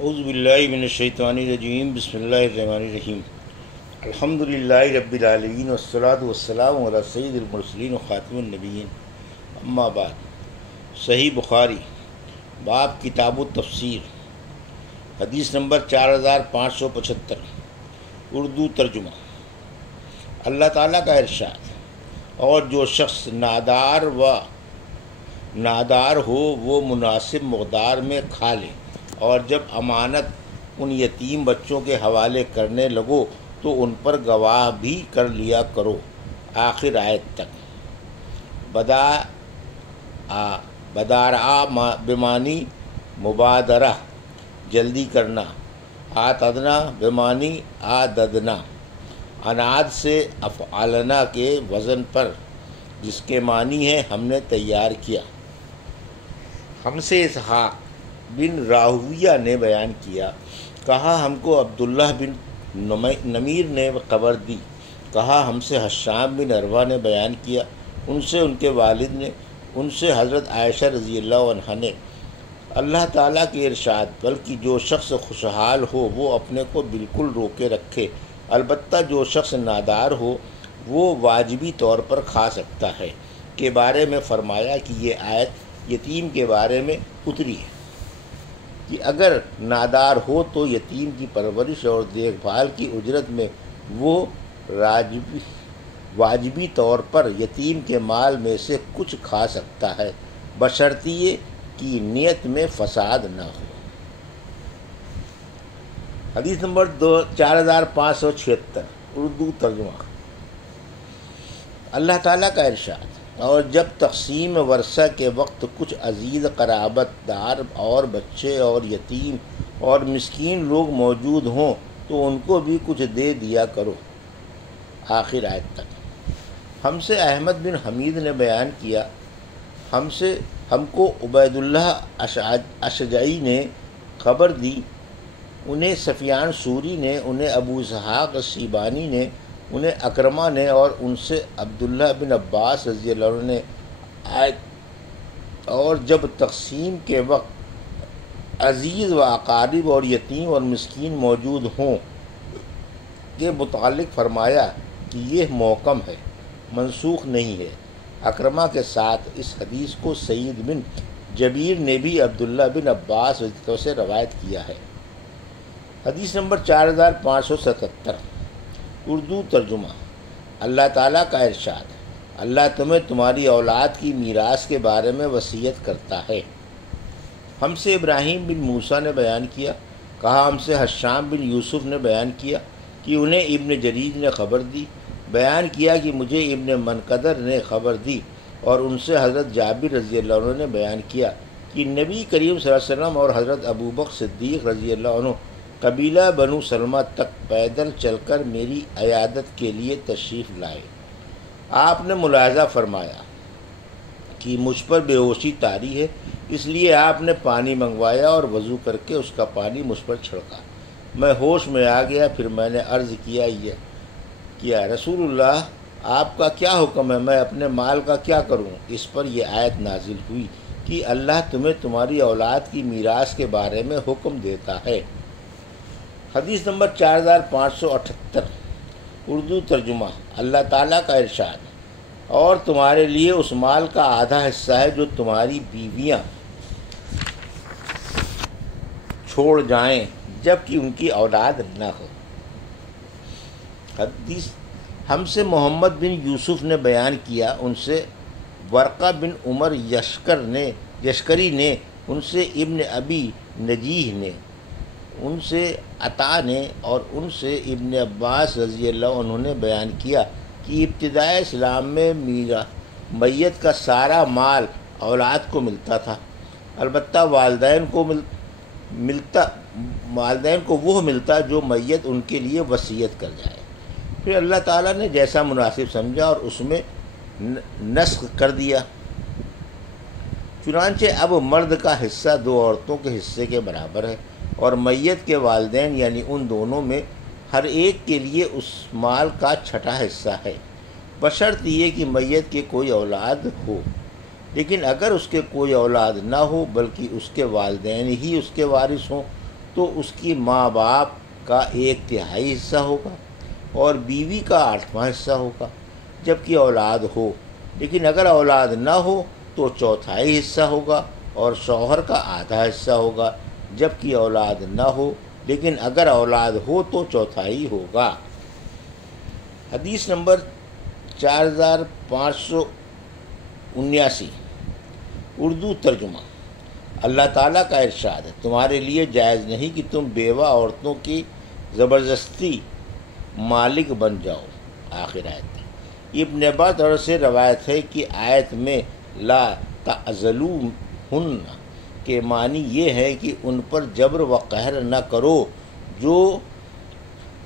اعوذ باللہ من الشیطان الرجیم بسم اللہ الرحمن الرحیم الحمد للہ رب العالمین والصلاة والسلام علی سید المرسلین وخاتم النبیین اما بعد۔ صحیح بخاری باب کتاب التفسیر، حدیث نمبر 4575، اردو ترجمہ۔ اللہ تعالیٰ کا ارشاد: اور جو شخص نادار ہو وہ مناسب مقدار میں کھا لے، اور جب امانت ان یتیم بچوں کے حوالے کرنے لگو تو ان پر گواہ بھی کر لیا کرو، آخر آیت تک۔ بدارعا بمانی مبادرہ، جلدی کرنا۔ آتدنا بمانی آددنا، اناد سے افعلنا کے وزن پر، جس کے معنی ہے ہم نے تیار کیا۔ ہم سے اسحاق بن راہویہ نے بیان کیا، کہا ہم کو عبداللہ بن نمیر نے خبر دی، کہا ہم سے حشام بن عروہ نے بیان کیا، ان سے ان کے والد نے، ان سے حضرت عائشہ رضی اللہ عنہا نے۔ اللہ تعالیٰ کے ارشاد: بلکہ جو شخص خوشحال ہو وہ اپنے کو بالکل روکے رکھے، البتہ جو شخص نادار ہو وہ واجبی طور پر کھا سکتا ہے، کے بارے میں فرمایا کہ یہ آیت یتیم کے بارے میں اتری ہے کہ اگر نادار ہو تو یتیم کی پرورش اور دیکھ بھال کی اجرت میں وہ واجبی طور پر یتیم کے مال میں سے کچھ کھا سکتا ہے، بشرطیہ یہ کہ نیت میں فساد نہ ہو۔ حدیث نمبر 4576، اردو ترجمہ۔ اللہ تعالیٰ کا ارشاد: اور جب تقسیم ورثہ کے وقت کچھ عزیز قرابت دار اور بچے اور یتیم اور مسکین لوگ موجود ہوں تو ان کو بھی کچھ دے دیا کرو، آخر آیت تک۔ ہم سے احمد بن حمید نے بیان کیا، ہم کو عبید اللہ اشجعی نے خبر دی، انہیں سفیان سوری نے، انہیں ابو اسحاق الشیبانی نے، انہیں اکرمہ نے، اور ان سے عبداللہ بن عباس رضی اللہ عنہ نے آیت: اور جب تقسیم کے وقت عزیز و اقارب اور یتیم اور مسکین موجود ہوں کے متعلق فرمایا کہ یہ محکم ہے، منسوخ نہیں ہے۔ اکرمہ کے ساتھ اس حدیث کو سعید بن جبیر نے بھی عبداللہ بن عباس رضی اللہ عنہ سے روایت کیا ہے۔ حدیث نمبر 4577، اردو ترجمہ۔ اللہ تعالیٰ کا ارشاد: اللہ تمہیں تمہاری اولاد کی میراث کے بارے میں وصیت کرتا ہے۔ ہم سے ابراہیم بن موسیٰ نے بیان کیا، کہا ہم سے حشام بن یوسف نے بیان کیا کہ انہیں ابن جریر نے خبر دی، بیان کیا کہ مجھے ابن منقدر نے خبر دی، اور ان سے حضرت جابر رضی اللہ عنہ نے بیان کیا کہ نبی کریم صلی اللہ علیہ وسلم اور حضرت ابوبکر صدیق رضی اللہ عنہ قبیلہ بنو سلمہ تک پیدل چل کر میری عیادت کے لیے تشریف لائے۔ آپ نے ملاحظہ فرمایا کہ مجھ پر بے ہوشی طاری ہے، اس لیے آپ نے پانی منگوایا اور وضو کر کے اس کا پانی مجھ پر چھڑکا۔ میں ہوش میں آ گیا، پھر میں نے عرض کیا رسول اللہ، آپ کا کیا حکم ہے؟ میں اپنے مال کا کیا کروں؟ اس پر یہ آیت نازل ہوئی کہ اللہ تمہیں تمہاری اولاد کی میراث کے بارے میں حکم دیتا ہے۔ حدیث نمبر 4578، اردو ترجمہ۔ اللہ تعالیٰ کا ارشاد: اور تمہارے لیے اس مال کا آدھا حصہ ہے جو تمہاری بیویاں چھوڑ جائیں جبکہ ان کی اولاد نہ ہو۔ حدیث ہم سے محمد بن یوسف نے بیان کیا، ان سے ورقہ بن عمر یشکری نے، ان سے ابن ابی نجیح نے، ان سے عطا نے، اور ان سے ابن عباس رضی اللہ عنہ نے بیان کیا کہ ابتدائے اسلام میں میت کا سارا مال اولاد کو ملتا تھا، البتہ والدین کو وہ ملتا جو میت ان کے لیے وصیت کر جائے۔ پھر اللہ تعالیٰ نے جیسا مناسب سمجھا اور اس میں نسخ کر دیا، چنانچہ اب مرد کا حصہ دو عورتوں کے حصے کے برابر ہے، اور میت کے والدین یعنی ان دونوں میں ہر ایک کے لیے اس مال کا چھٹا حصہ ہے، بشرط یہ کہ میت کے کوئی اولاد ہو۔ لیکن اگر اس کے کوئی اولاد نہ ہو بلکہ اس کے والدین ہی اس کے وارث ہوں تو اس کی ماں باپ کا 1/3 حصہ ہوگا اور بیوی کا 8واں حصہ ہوگا جبکہ اولاد ہو، لیکن اگر اولاد نہ ہو تو 1/4 حصہ ہوگا اور شوہر کا آدھا حصہ ہوگا جبکہ اولاد نہ ہو، لیکن اگر اولاد ہو تو 1/4 ہوگا۔ حدیث نمبر 4579، اردو ترجمہ۔ اللہ تعالیٰ کا ارشاد ہے، تمہارے لیے جائز نہیں کہ تم بیوہ عورتوں کی زبردستی مالک بن جاؤ، آخر آیت۔ ابن عباس اور سے روایت ہے کہ آیت میں لا تعزلوہن کے معنی یہ ہے کہ ان پر جبر و قہر نہ کرو، جو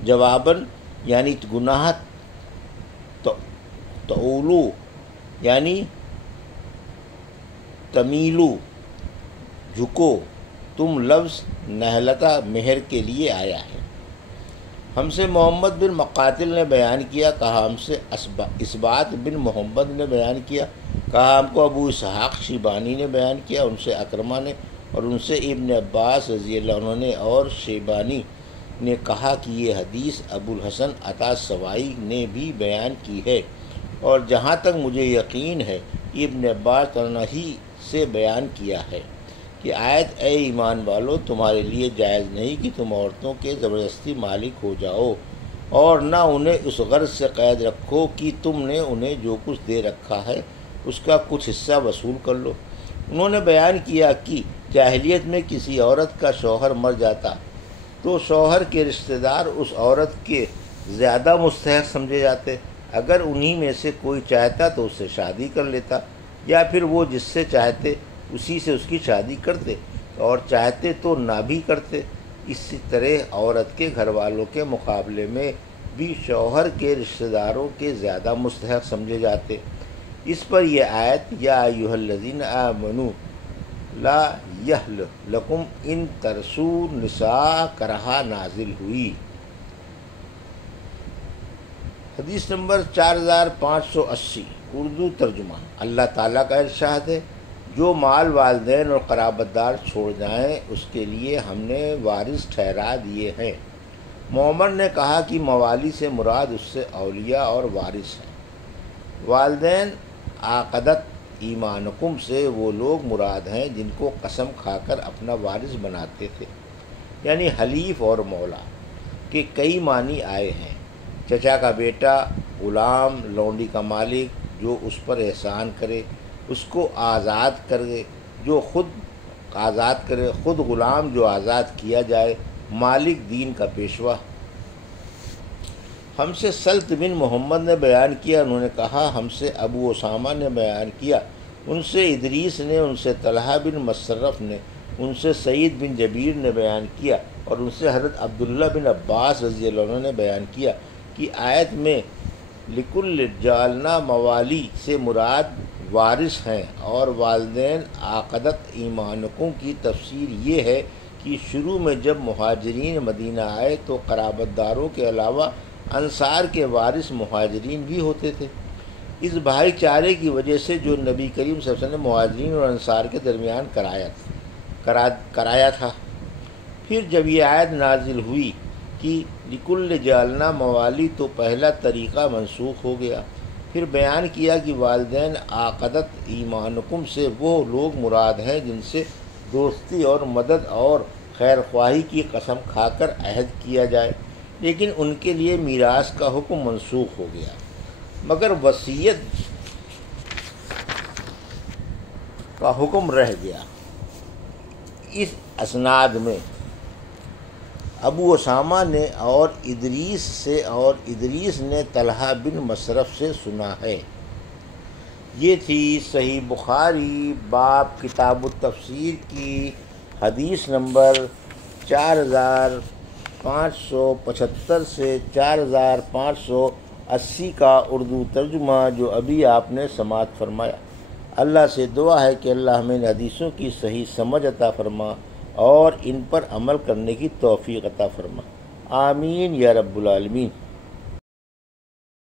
جواباً یعنی گناہ تعولو یعنی تمیلو جھکو، تم لفظ نہلتا مہر کے لیے آیا ہے۔ ہم سے محمد بن مقاتل نے بیان کیا، کہا ہم سے اسبات بن محمد نے بیان کیا، کہا ہم کو ابو اسحاق شیبانی نے بیان کیا، ان سے اکرمہ نے اور ان سے ابن عباس رضی اللہ عنہ نے اور شیبانی نے کہا کہ یہ حدیث ابو الحسن عطا سوائی نے بھی بیان کی ہے، اور جہاں تک مجھے یقین ہے ابن عباس ہی سے بیان کیا ہے کہ آیت اے ایمان والو، تمہارے لیے جائز نہیں کہ تم عورتوں کے زبردستی مالک ہو جاؤ، اور نہ انہیں اس غرض سے قید رکھو کہ تم نے انہیں جو کچھ دے رکھا ہے اس کا کچھ حصہ وصول کر لو۔ انہوں نے بیان کیا کہ جاہلیت میں کسی عورت کا شوہر مر جاتا تو شوہر کے رشتہ دار اس عورت کے زیادہ مستحق سمجھے جاتے، اگر انہی میں سے کوئی چاہتا تو اس سے شادی کر لیتا، یا پھر وہ جس سے چاہتے اسی سے اس کی شادی کرتے، اور چاہتے تو نہ بھی کرتے۔ اسی طرح عورت کے گھر والوں کے مقابلے میں بھی شوہر کے رشتہ داروں کے زیادہ مستحق سمجھے جاتے۔ اس پر یہ آیت یا ایھا الذین آمنوا لا یحل لکم ان ترثوا النساء کرہا نازل ہوئی۔ حدیث نمبر 4580، اردو ترجمہ۔ اللہ تعالیٰ کا ارشاد ہے، جو مال والدین اور قرابت دار چھوڑ جائیں اس کے لیے ہم نے وارث ٹھہرا دیے ہیں۔ معمر نے کہا کہ موالی سے مراد اس سے اولیاء اور وارث ہیں۔ والدین عقدت ایمانکم سے وہ لوگ مراد ہیں جن کو قسم کھا کر اپنا وارث بناتے تھے، یعنی حلیف اور مولا کے کئی معنی آئے ہیں۔ چچا کا بیٹا، غلام، لونڈی کا مالک جو اس پر احسان کرے، اس کو آزاد کرے جو خود آزاد کرے، خود غلام جو آزاد کیا جائے، مالک دین کا پیشوا۔ ہم سے سلط بن محمد نے بیان کیا، انہوں نے کہا ہم سے ابو اسامہ نے بیان کیا، ان سے ادریس نے، ان سے طلحہ بن مصرف نے، ان سے سعید بن جبیر نے بیان کیا، اور ان سے حضرت عبداللہ بن عباس رضی اللہ عنہ نے بیان کیا کہ آیت میں لکل جعلنا موالی سے مراد وارث ہیں، اور والدین عقدت ایمانکم کی تفسیر یہ ہے کہ شروع میں جب مہاجرین مدینہ آئے تو قرابت داروں کے علاوہ انصار کے وارث مہاجرین بھی ہوتے تھے، اس بھائی چارے کی وجہ سے جو نبی کریم صلی اللہ علیہ وسلم نے مہاجرین اور انصار کے درمیان کرایا تھا۔ پھر جب یہ آیت نازل ہوئی کہ لکل جعلنا موالی تو پہلا طریقہ منسوخ ہو گیا۔ پھر بیان کیا کہ والدین عقدت ایمانکم سے وہ لوگ مراد ہیں جن سے دوستی اور مدد اور خیر خواہی کی قسم کھا کر عہد کیا جائے، لیکن ان کے لیے میراث کا حکم منسوخ ہو گیا، مگر وصیت کا حکم رہ گیا۔ اس اسناد میں ابو اسامہ نے اور ادریس نے طلحہ بن مصرف سے سنا ہے۔ یہ تھی صحیح بخاری باب کتاب التفسیر کی حدیث نمبر 4575 سے 4580 کا اردو ترجمہ جو ابھی آپ نے سماعت فرمایا۔ اللہ سے دعا ہے کہ اللہ ہمیں ان حدیثوں کی صحیح سمجھ عطا فرما اور ان پر عمل کرنے کی توفیق عطا فرما، آمین یا رب العالمین۔